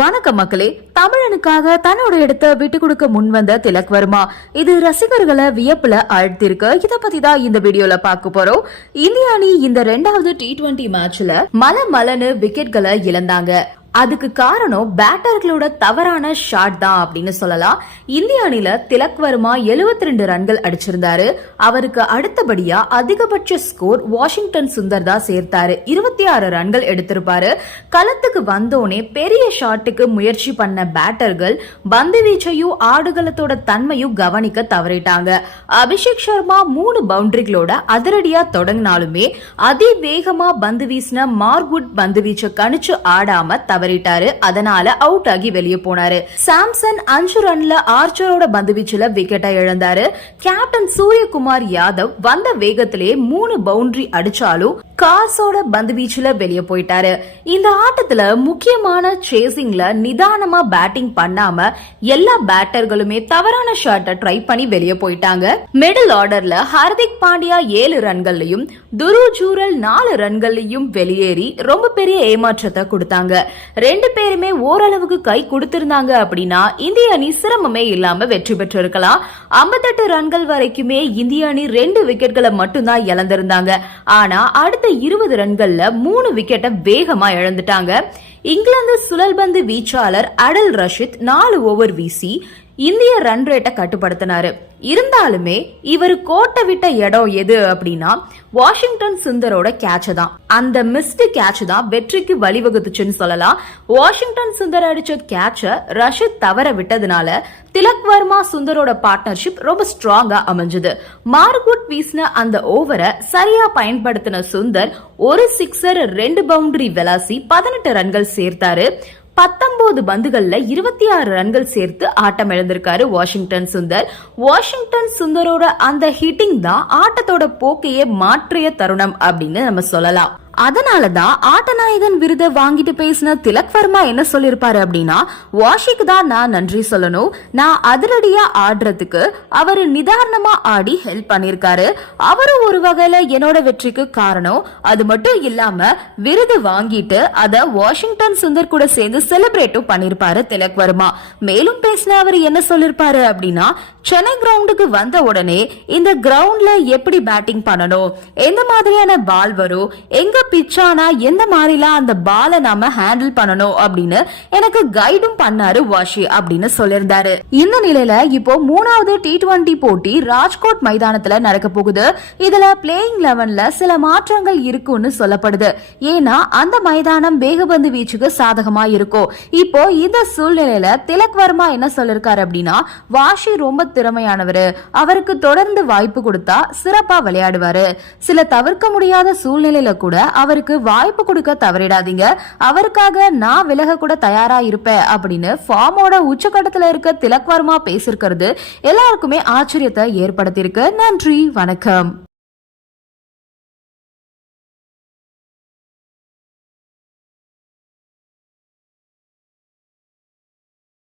வணக்கம் மக்களே. தமிழனுக்காக தன்னோட இடத்தை விட்டு கொடுக்க முன் வந்த திலக் வர்மா. இது ரசிகர்களை வியப்புல ஆழ்த்திருக்கு இத பத்தி தான் இந்த வீடியோல பார்க்க போறோம். இந்திய அணி இந்த ரெண்டாவது டி டுவெண்டி மேட்ச்ல மல மலன்னு விக்கெட்களை இழந்தாங்க. அதுக்கு காரணம் பேட்டர்களோட தவறான ஷாட் தான் அப்படின்னு சொல்லலாம். இந்திய அணில திலக் வர்மா 72 ரெண்டு ரன்கள் அடிச்சிருந்தாரு. அவருக்கு அடுத்தபடியா அதிகபட்ச ஸ்கோர் வாஷிங்டன் சுந்தர் தான் சேர்த்தாரு. இருபத்தி ஆறு ரன்கள் எடுத்திருப்பாரு. களத்துக்கு வந்தோனே பெரிய ஷாட்டுக்கு முயற்சி பண்ண பேட்டர்கள் பந்து வீச்சையும் ஆடுகளத்தோட தன்மையும் கவனிக்க தவறிட்டாங்க. அபிஷேக் சர்மா மூணு பவுண்டரிகளோட அதிரடியா தொடங்கினாலுமே அதிவேகமா பந்து வீசின மார்க்வுட் பந்து வீச்சை கணிச்சு ஆடாம தவறிட்டாரு. அதனால அவுட் ஆகி வெளியே போனாரு. சாம்சன் அஞ்சு ரன்ல ஆர்ச்சரோட பந்து வீச்சுல விக்கெட்டை இழந்தாரு. கேப்டன் சூரியகுமார் யாதவ் வந்த வேகத்திலே மூணு பவுண்டரி அடிச்சாலும் காசோட பந்து வீச்சுல வெளியே போயிட்டாரு. இந்த ஆட்டத்துல முக்கியமான சேசிங்ல நிதானமா பேட்டிங் பண்ணாம எல்லா பேட்டர்களுமே தவறான ஷாட்டை ட்ரை பண்ணி வெளியே போயிட்டாங்க. மிடில் ஆர்டர்ல ஹார்திக் பாண்டியா ஏழு ரன்கள்லயும் துரு ஜூரல் நாலு ரன்கள்லயும் வெளியேறி ரொம்ப பெரிய ஏமாற்றத்தை கொடுத்தாங்க. ரெண்டு பேருமே ஓரளவுக்கு கை கொடுத்திருந்தாங்க அப்படின்னா இந்திய அணி சிரமமே இல்லாம வெற்றி பெற்றிருக்கலாம். 58 ரன்கள் வரைக்குமே இந்திய அணி ரெண்டு விக்கெட்களை மட்டும்தான் இழந்திருந்தாங்க. ஆனா அடுத்த இருபது ரன்கள்ல மூணு விக்கெட்டை வேகமா இழந்துட்டாங்க. இங்கிலாந்து சுழல்பந்து வீச்சாளர் அடல் ரஷித் நாலு ஓவர் வீசி இந்திய ரன் ரேட்டை கட்டுப்படுத்தினாரு. இருந்தாலுமே இவர் கோட்டை விட்ட இடம் எது அப்படின்னா வாஷிங்டன் சுந்தரோட கேட்ச் தான். அந்த மிஸ்டு கேட்ச் தான் வெற்றிக்கு வழிவகுத்துச்சுன்னு சொல்லலாம். வாஷிங்டன் சுந்தர் அடிச்ச கேட்ச ரஷித் தவற விட்டதுனால திலக் வர்மா சுந்தரோட பார்ட்னர்ஷிப் ரொம்ப ஸ்ட்ராங்கா அமைஞ்சது. மார்குட் வீசின அந்த ஓவரை சரியா பயன்படுத்தின சுந்தர் ஒரு சிக்ஸர் ரெண்டு பவுண்டரி விளாசி பதினெட்டு ரன்கள் சேர்த்தாரு. பத்தொன்பது பந்துகள்ல இருபத்தி ஆறு ரன்கள் சேர்த்து ஆட்டம் இழந்திருக்காரு வாஷிங்டன் சுந்தர். வாஷிங்டன் சுந்தரோட அந்த ஹிட்டிங் தான் ஆட்டத்தோட போக்கையே மாற்றிய தருணம் அப்படின்னு நம்ம சொல்லலாம். அதனால தான் ஆட்டநாயகன் விருதை வாங்கிட்டு பேசின திலக் வர்மா என்ன சொல்லியிருப்பாரு அப்படின்னா வாஷிக்கு தான் நான் நன்றி சொல்லணும். நான் அதிரடியா ஆடுறதுக்கு அவர் நிதானமா ஆடி ஹெல்ப் பண்ணிருக்காரு. அவரும் ஒரு வகையில என்னோட வெற்றிக்கு காரணம். அது மட்டும் இல்லாம விருது வாங்கிட்டு அதை வாஷிங்டன் சுந்தர் கூட சேர்ந்து செலிப்ரேட்டும் பண்ணிருப்பாரு திலக் வர்மா. மேலும் பேசின அவர் என்ன சொல்லியிருப்பாரு அப்படின்னா சென்னை கிரவுண்டுக்கு வந்த உடனே இந்த கிரவுண்ட்ல எப்படி பேட்டிங் பண்ணணும்? எந்த மாதிரியான பால் வரும்? எங்க பிச்சானா எந்த மாதிரிலாம் அந்த பாலை நாம ஹேண்டில் பண்ணணும் அப்படின்னு எனக்கு கைடும் பண்ணாரு வாஷி அப்படின்னு சொல்லியிருந்தாரு. இந்த நிலையில இப்போ மூணாவது டி டுவெண்டி போட்டி ராஜ்கோட் மைதானத்துல நடக்க போகுது. இதுல பிளேயிங் லெவன்ல சில மாற்றங்கள் இருக்கும்னு சொல்லப்படுது. ஏன்னா அந்த மைதானம் வேகபந்து வீச்சுக்கு சாதகமா இருக்கும். இப்போ இந்த சூழ்நிலையில திலக் வர்மா என்ன சொல்லிருக்காரு அப்படின்னா வாஷி ரொம்ப திறமையானவர். அவருக்கு தொடர்ந்து வாய்ப்பு கொடுத்தா சிறப்பா விளையாடுவாரு. சில தவிர்க்க முடியாத சூழ்நிலையில கூட அவருக்கு வாய்ப்பு கொடுக்க தவறிடாதீங்க. அவருக்காக நான் விலக கூட தயாரா இருப்பேன் அப்படின்னு ஃபார்மோட உச்சக்கட்டத்துல இருக்க திலக்வர்மா பேசியிருக்கிறது. எல்லாருக்குமே ஆச்சரியத்தை ஏற்படுத்தியிருக்கு. நன்றி வணக்கம்.